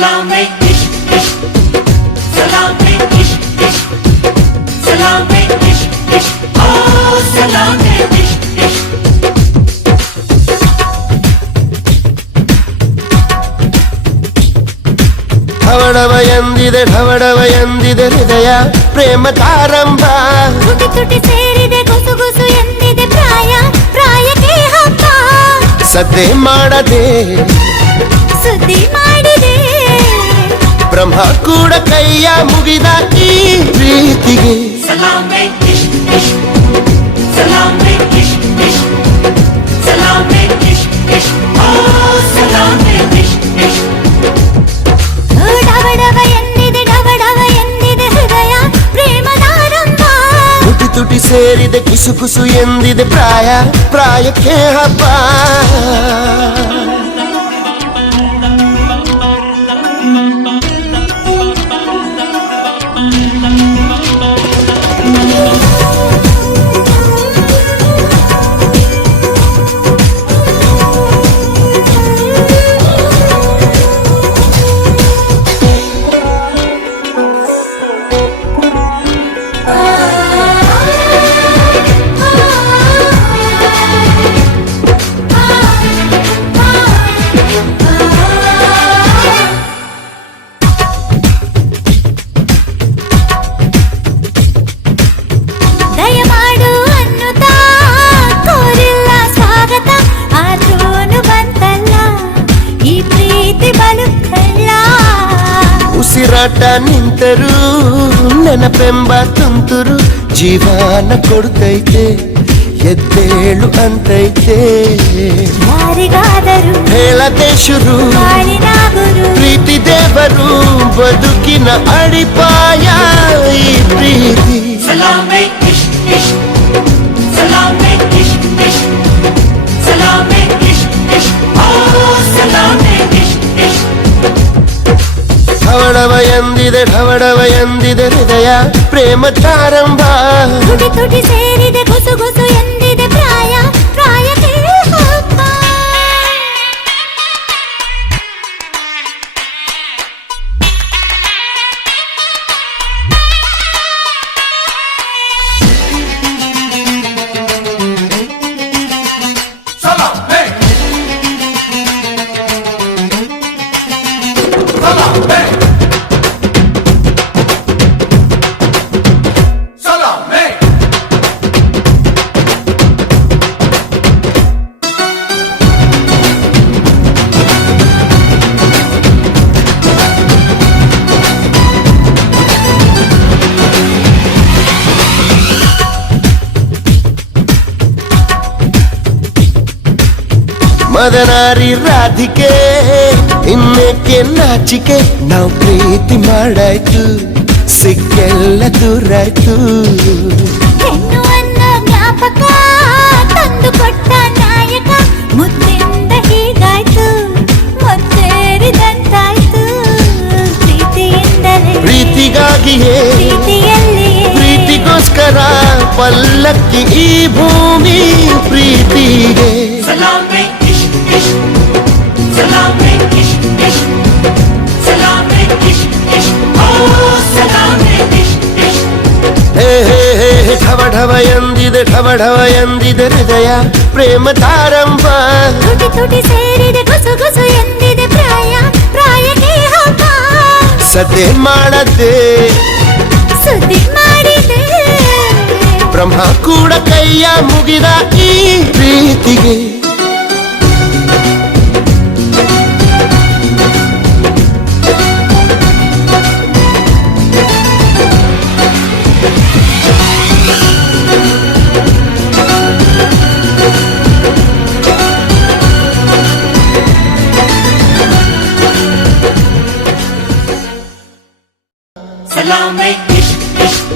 Salame ishq ishq, salame ishq ishq, salame ishq ishq, oh salame ishq ishq. ಢವಢವ ಎಂದಿದೆ ಹೃದಯ ಪ್ರೇಮದಾರಂಭ. ತುಟಿ ತುಟಿ ಸೇರಿದೆ ಗುಸು ಗುಸು ಎಂದಿದೆ ಪ್ರಾಯ ಪ್ರಾಯಕ್ಕೆ ಹಬ್ಬ. ಸದ್ದೆ ಮಾಡದೆ ಸುದ್ದಿ ಮಾಡಿದೆ ಬ್ರಹ್ಮ ಕೂಡ ಕೈಯ ಮುಗಿದ ಈ ಪ್ರೀತಿಗೆ. Salame ishq ishq, salame ishq ishq, salame ishq ishq, oh salame ishq ishq. ಢವಢವ ಎಂದಿದೆ ಹೃದಯ ಪ್ರೇಮದಾರಂಭ. ತುಟಿ ತುಟಿ ಸೇರಿದೆ ಕುಸು ಕುಸು ಎಂದಿದೆ ಪ್ರಾಯ ಪ್ರಾಯಕ್ಕೆ ಹಬ್ಬ. ದಯಮಾಡು ಅನ್ನುತ್ತಾ ಕೋರಿಲ್ಲ ಸ್ವಾಗತ, ಆದ್ರೂನು ಬಂತಲ್ಲ ಈ ಪ್ರೀತಿ ಬಲು ಕಳ್ಳ. ಉಸಿರಾಟ ನಿಂತರೂ ನೆನಪೆಂಬ ತುಂತುರು ಜೀವನ ಕೊಡ್ತೈತೆ, ಎದ್ದೇಳು ಅಂತೈತೆ. ಯಾರಿಗಾದರೂ ಹೇಳದೆ ಶುರು ಬಾಳಿನ ಗುರು, ಪ್ರೀತಿ ದೇವರು ಬದುಕಿನ ಅಡಿಪಾಯ ಈ ಪ್ರೀತಿ. Salame ishq ishq, salame ishq ishq, salame ishq ishq, oh salame ishq ishq. ಢವಢವ ಎಂದಿದೆ ಹೃದಯ ಪ್ರೇಮದಾರಂಭ. ತುಟಿ ತುಟಿ ಸೇರಿದೆ ಗುಸು ಗುಸು ಎಂದಿದೆ ಪ್ರಾಯ ಪ್ರಾಯಕ್ಕೆ ಹಬ್ಬ. ಮದನಾರಿ ರಾಧಿಕೆ ಇನ್ನೇಕೆ ನಾಚಿಕೆ, ನಾವು ಪ್ರೀತಿ ಮಾಡಾಯ್ತು ಸಿಕ್ಕೆಲ್ಲ ದೂರಾಯ್ತು. ಹೆಣ್ಣು ಅನ್ನೋ ಜ್ಞಾಪಕ ತಂದು ಕೊಟ್ಟ ನಾಯಕ, ಮುದ್ದಿಂದ ಹೀಗಾಯ್ತು ಮುತ್ತೇರಿದಂತಾಯ್ತು. ಪ್ರೀತಿಯಿಂದಲೇ ಪ್ರೀತಿಗಾಗಿಯೇ ಪ್ರೀತಿಯಲ್ಲಿಯೇ ಪ್ರೀತಿಗೋಸ್ಕರ ಪಲ್ಲಕ್ಕಿ ಈ ಭೂಮಿ ಪ್ರೀತಿಗೆ. Salame ishq ishq, salame ishq ishq, salame ishq ishq, oh salame ishq ishq. ಹೇ ಹೇ ಹೇ ಢವಢವ ಎಂದಿದೆ ಹೃದಯ ಪ್ರೇಮದಾರಂಭ. ತುಟಿ ತುಟಿ ಸೇರಿದೆ ಗುಸು ಗುಸು ಎಂದಿದೆ ಪ್ರಾಯ ಪ್ರಾಯಕ್ಕೆ ಹಬ್ಬ. ಸದ್ದೆ ಮಾಡದೆ ಸುದ್ದಿ ಮಾಡಿದೆ ಬ್ರಹ್ಮ ಕೂಡ ಕೈಯ ಮುಗಿದ ಈ ಪ್ರೀತಿಗೆ. Salame ishq ishq,